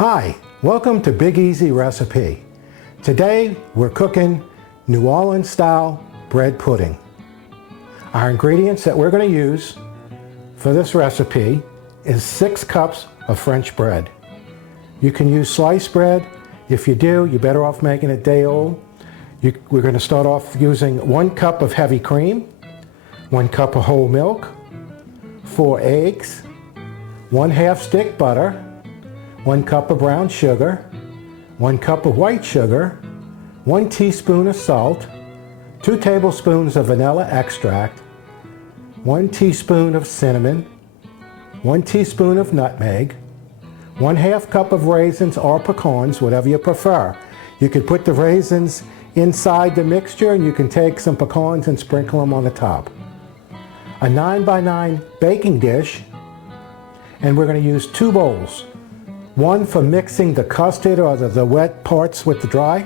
Hi, welcome to Big Easy Recipe. Today we're cooking New Orleans style bread pudding. Our ingredients that we're going to use for this recipe is 6 cups of French bread. You can use sliced bread. If you do, you're better off making it day old. We're going to start off using 1 cup of heavy cream, 1 cup of whole milk, 4 eggs, 1/2 stick butter, 1 cup of brown sugar, 1 cup of white sugar, 1 teaspoon of salt, 2 tablespoons of vanilla extract, 1 teaspoon of cinnamon, 1 teaspoon of nutmeg, 1/2 cup of raisins or pecans, whatever you prefer. You could put the raisins inside the mixture and you can take some pecans and sprinkle them on the top. A 9x9 baking dish, and we're going to use 2 bowls. One for mixing the custard or the wet parts with the dry,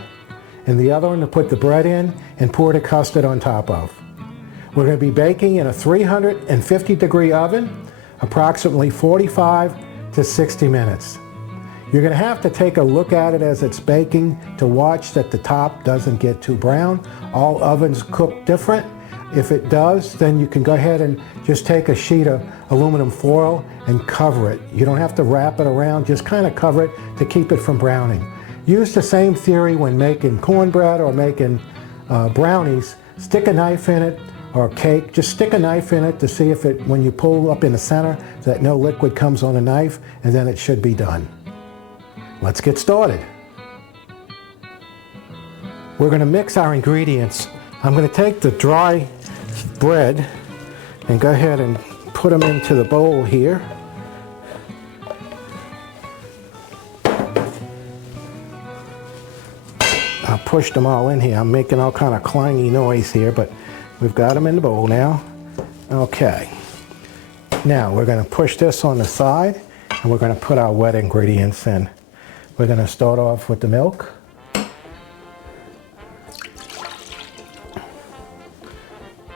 and the other one to put the bread in and pour the custard on top of. We're going to be baking in a 350 degree oven, approximately 45 to 60 minutes. You're going to have to take a look at it as it's baking to watch that the top doesn't get too brown. All ovens cook different. If it does, then you can go ahead and just take a sheet of aluminum foil and cover it. You don't have to wrap it around, just kind of cover it to keep it from browning. Use the same theory when making cornbread or making brownies. Stick a knife in it, or cake, just stick a knife in it to see if it, when you pull up in the center, that no liquid comes on the knife, and then it should be done. Let's get started. We're going to mix our ingredients. I'm going to take the dry bread and go ahead and put them into the bowl here. I pushed them all in here. I'm making all kind of clangy noise here, but we've got them in the bowl now. Okay. Now we're going to push this on the side and we're going to put our wet ingredients in. We're going to start off with the milk.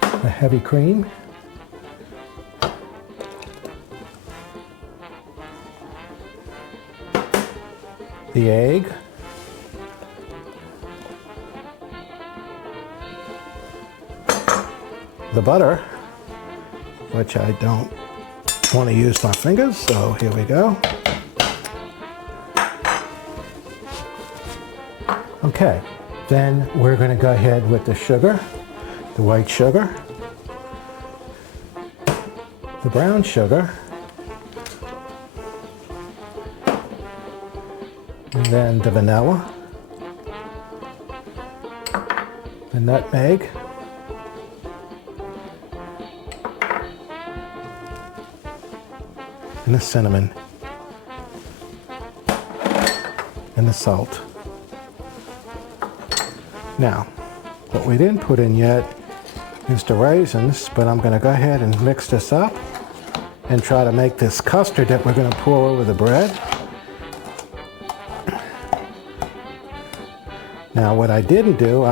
The heavy cream. The egg. The butter, which I don't want to use my fingers, so here we go. Okay, then we're going to go ahead with the sugar, the white sugar, the brown sugar, and then the vanilla, the nutmeg, and the cinnamon, and the salt. Now, what we didn't put in yet is the raisins, but I'm going to go ahead and mix this up and try to make this custard that we're going to pour over the bread. Now, what I didn't do,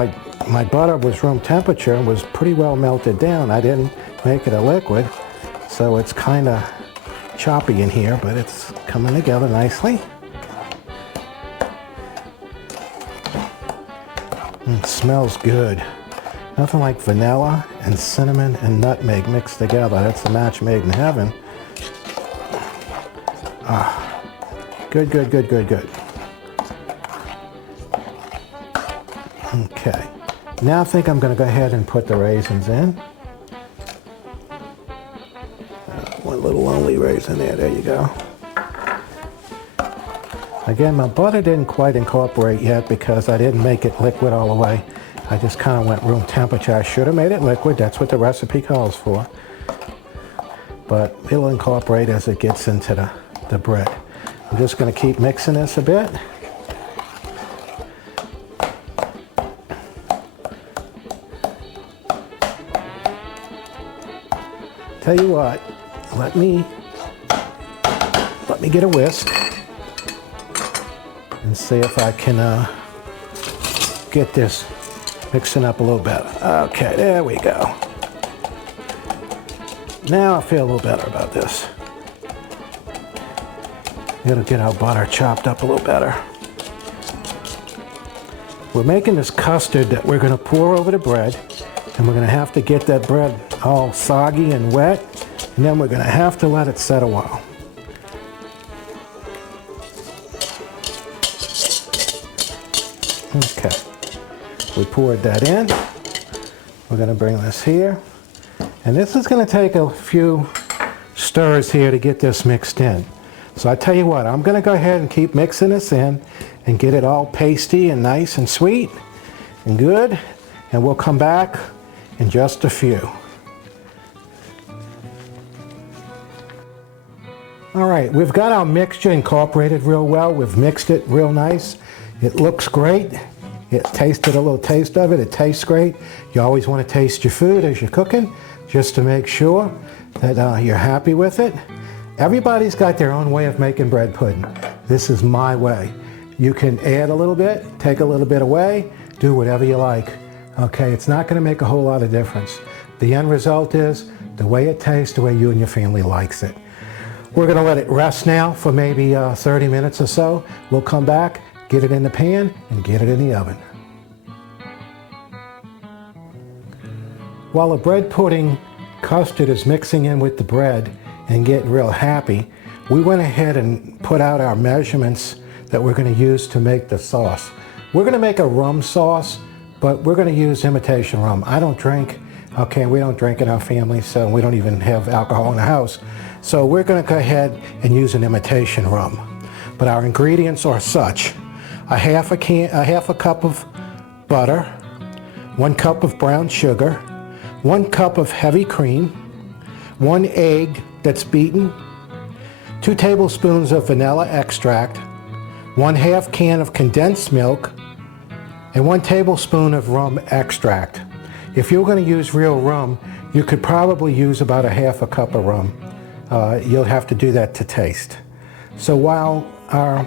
my butter was room temperature and was pretty well melted down. I didn't make it a liquid, so it's kind of choppy in here, but it's coming together nicely. It smells good. Nothing like vanilla and cinnamon and nutmeg mixed together. That's a match made in heaven. Ah, good, good, good, good, good. Okay, now I think I'm going to go ahead and put the raisins in. One little only raisin there you go. Again, my butter didn't quite incorporate yet because I didn't make it liquid all the way. I just kind of went room temperature. I should have made it liquid, that's what the recipe calls for. But it'll incorporate as it gets into the bread. I'm just going to keep mixing this a bit. Tell you what, let me get a whisk and see if I can get this mixing up a little better. Okay, there we go. Now I feel a little better about this. It'll get our butter chopped up a little better. We're making this custard that we're going to pour over the bread, and we're going to have to get that bread all soggy and wet, and then we're going to have to let it set a while. Okay, we poured that in. We're going to bring this here, and this is going to take a few stirs here to get this mixed in. So I tell you what, I'm going to go ahead and keep mixing this in and get it all pasty and nice and sweet and good, and we'll come back in just a few. All right, we've got our mixture incorporated real well. We've mixed it real nice. It looks great. It tasted a little taste of it. It tastes great. You always want to taste your food as you're cooking, just to make sure that you're happy with it. Everybody's got their own way of making bread pudding. This is my way. You can add a little bit, take a little bit away, do whatever you like. Okay, it's not going to make a whole lot of difference. The end result is the way it tastes, the way you and your family likes it. We're going to let it rest now for maybe 30 minutes or so. We'll come back, get it in the pan, and get it in the oven. While the bread pudding custard is mixing in with the bread and getting real happy, we went ahead and put out our measurements that we're going to use to make the sauce. We're going to make a rum sauce, but we're going to use imitation rum. I don't drink, okay, we don't drink in our family, so we don't even have alcohol in the house. So we're going to go ahead and use an imitation rum. But our ingredients are such: a half a cup of butter, 1 cup of brown sugar, 1 cup of heavy cream, 1 egg that's beaten, 2 tablespoons of vanilla extract, 1/2 can of condensed milk, and 1 tablespoon of rum extract. If you're going to use real rum, you could probably use about a 1/2 cup of rum. You'll have to do that to taste. So while our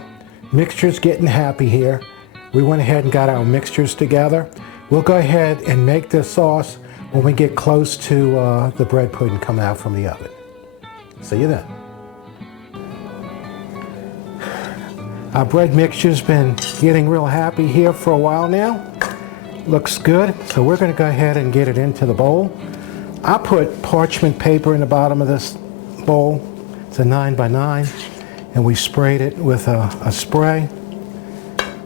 mixture's getting happy here, we went ahead and got our mixtures together. We'll go ahead and make this sauce when we get close to the bread pudding coming out from the oven. See you then. Our bread mixture's been getting real happy here for a while now. Looks good, so we're going to go ahead and get it into the bowl. I put parchment paper in the bottom of this bowl. It's a 9x9, and we sprayed it with a spray.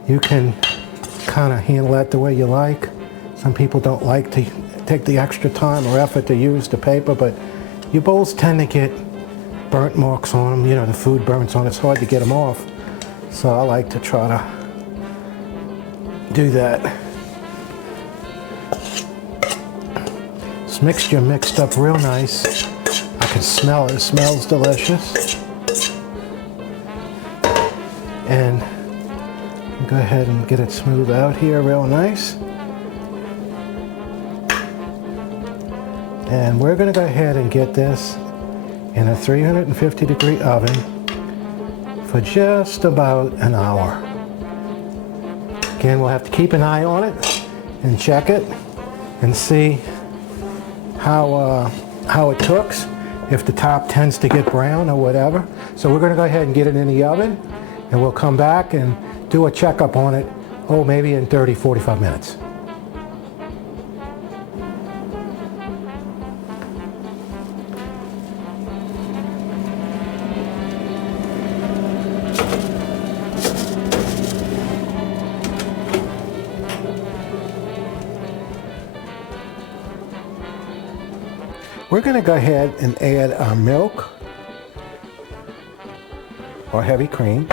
You can kind of handle that the way you like. Some people don't like to take the extra time or effort to use the paper, but your bowls tend to get burnt marks on them. You know, the food burns on it. It's hard to get them off. So I like to try to do that. This mixture mixed up real nice. I can smell it. It smells delicious. And go ahead and get it smooth out here real nice. And we're going to go ahead and get this in a 350-degree oven for just about an hour. Again, we'll have to keep an eye on it and check it and see how it cooks, if the top tends to get brown or whatever. So we're going to go ahead and get it in the oven, and we'll come back and do a checkup on it, maybe in 30-45 minutes. We're going to go ahead and add our milk or heavy cream,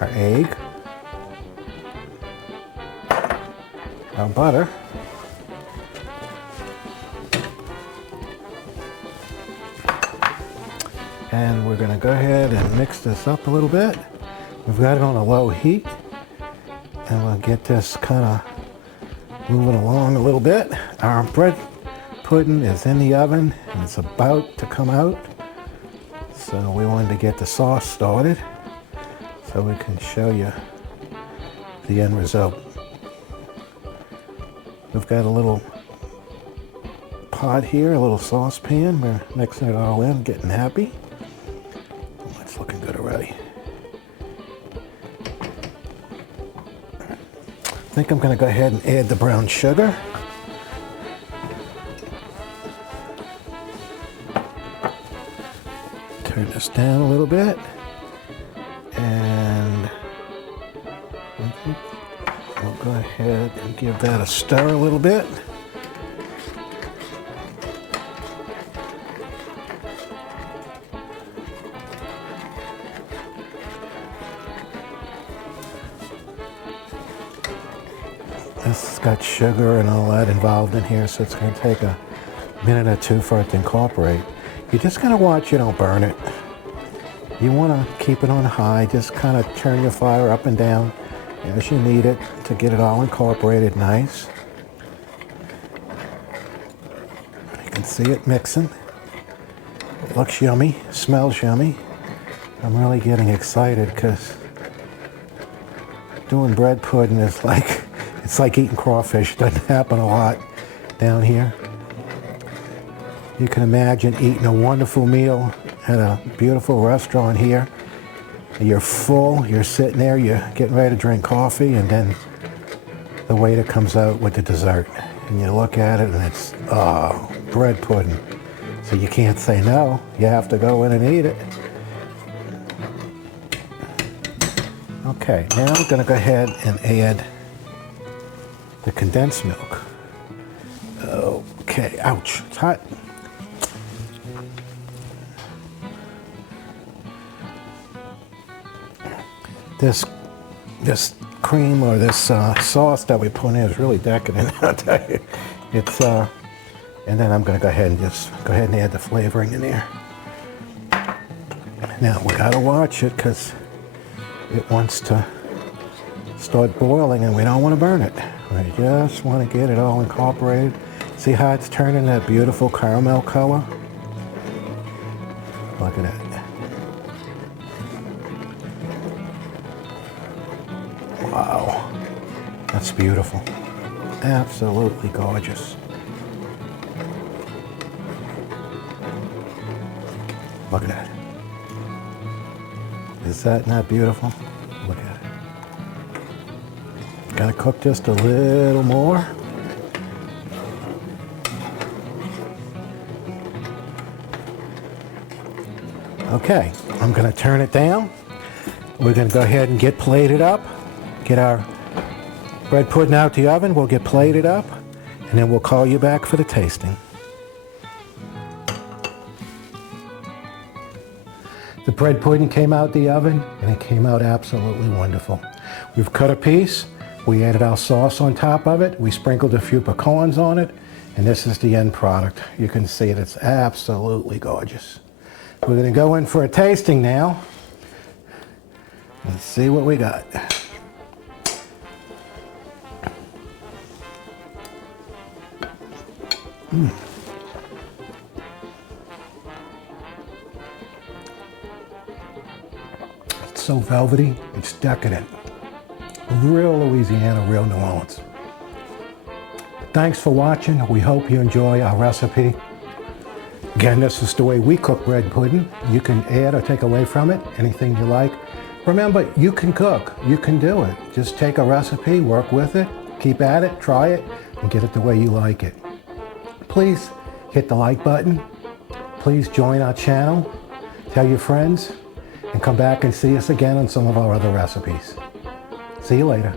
our egg, our butter, and we're going to go ahead and mix this up a little bit. We've got it on a low heat, and we'll get this kind of moving along a little bit. Our bread pudding is in the oven and it's about to come out. So we wanted to get the sauce started so we can show you the end result. We've got a little pot here, a little saucepan. We're mixing it all in, getting happy. think I'm going to go ahead and add the brown sugar. Turn this down a little bit. And we'll go ahead and give that a stir a little bit. This has got sugar and all that involved in here, so it's going to take a minute or two for it to incorporate. You just got to watch you don't burn it. You want to keep it on high, just kind of turn your fire up and down as you need it to get it all incorporated nice. You can see it mixing. It looks yummy, smells yummy. I'm really getting excited because doing bread pudding is like, it's like eating crawfish. It doesn't happen a lot down here. You can imagine eating a wonderful meal at a beautiful restaurant here. You're full, you're sitting there, you're getting ready to drink coffee, and then the waiter comes out with the dessert. And you look at it and it's, oh, bread pudding. So you can't say no, you have to go in and eat it. Okay, now I'm going to go ahead and add the condensed milk. Okay, ouch, it's hot. This cream or this sauce that we put in is really decadent, I'll tell you. It's, and then I'm going to go ahead and add the flavoring in there. Now we got to watch it because it wants to start boiling and we don't want to burn it. We just want to get it all incorporated. See how it's turning that beautiful caramel color? Look at that. Wow, that's beautiful. Absolutely gorgeous. Look at that. Is that not beautiful? Look at it. Gotta cook just a little more. Okay, I'm gonna turn it down. We're gonna go ahead and get plated up. Get our bread pudding out the oven, we'll get plated up, and then we'll call you back for the tasting. The bread pudding came out the oven, and it came out absolutely wonderful. We've cut a piece, we added our sauce on top of it, we sprinkled a few pecans on it, and this is the end product. You can see it, it's absolutely gorgeous. We're gonna go in for a tasting now. Let's see what we got. It's so velvety, it's decadent. Real Louisiana, real New Orleans. Thanks for watching. We hope you enjoy our recipe. Again, this is the way we cook bread pudding. You can add or take away from it, anything you like. Remember, you can cook, you can do it. Just take a recipe, work with it, keep at it, try it, and get it the way you like it. Please hit the like button. Please join our channel. Tell your friends and come back and see us again on some of our other recipes. See you later.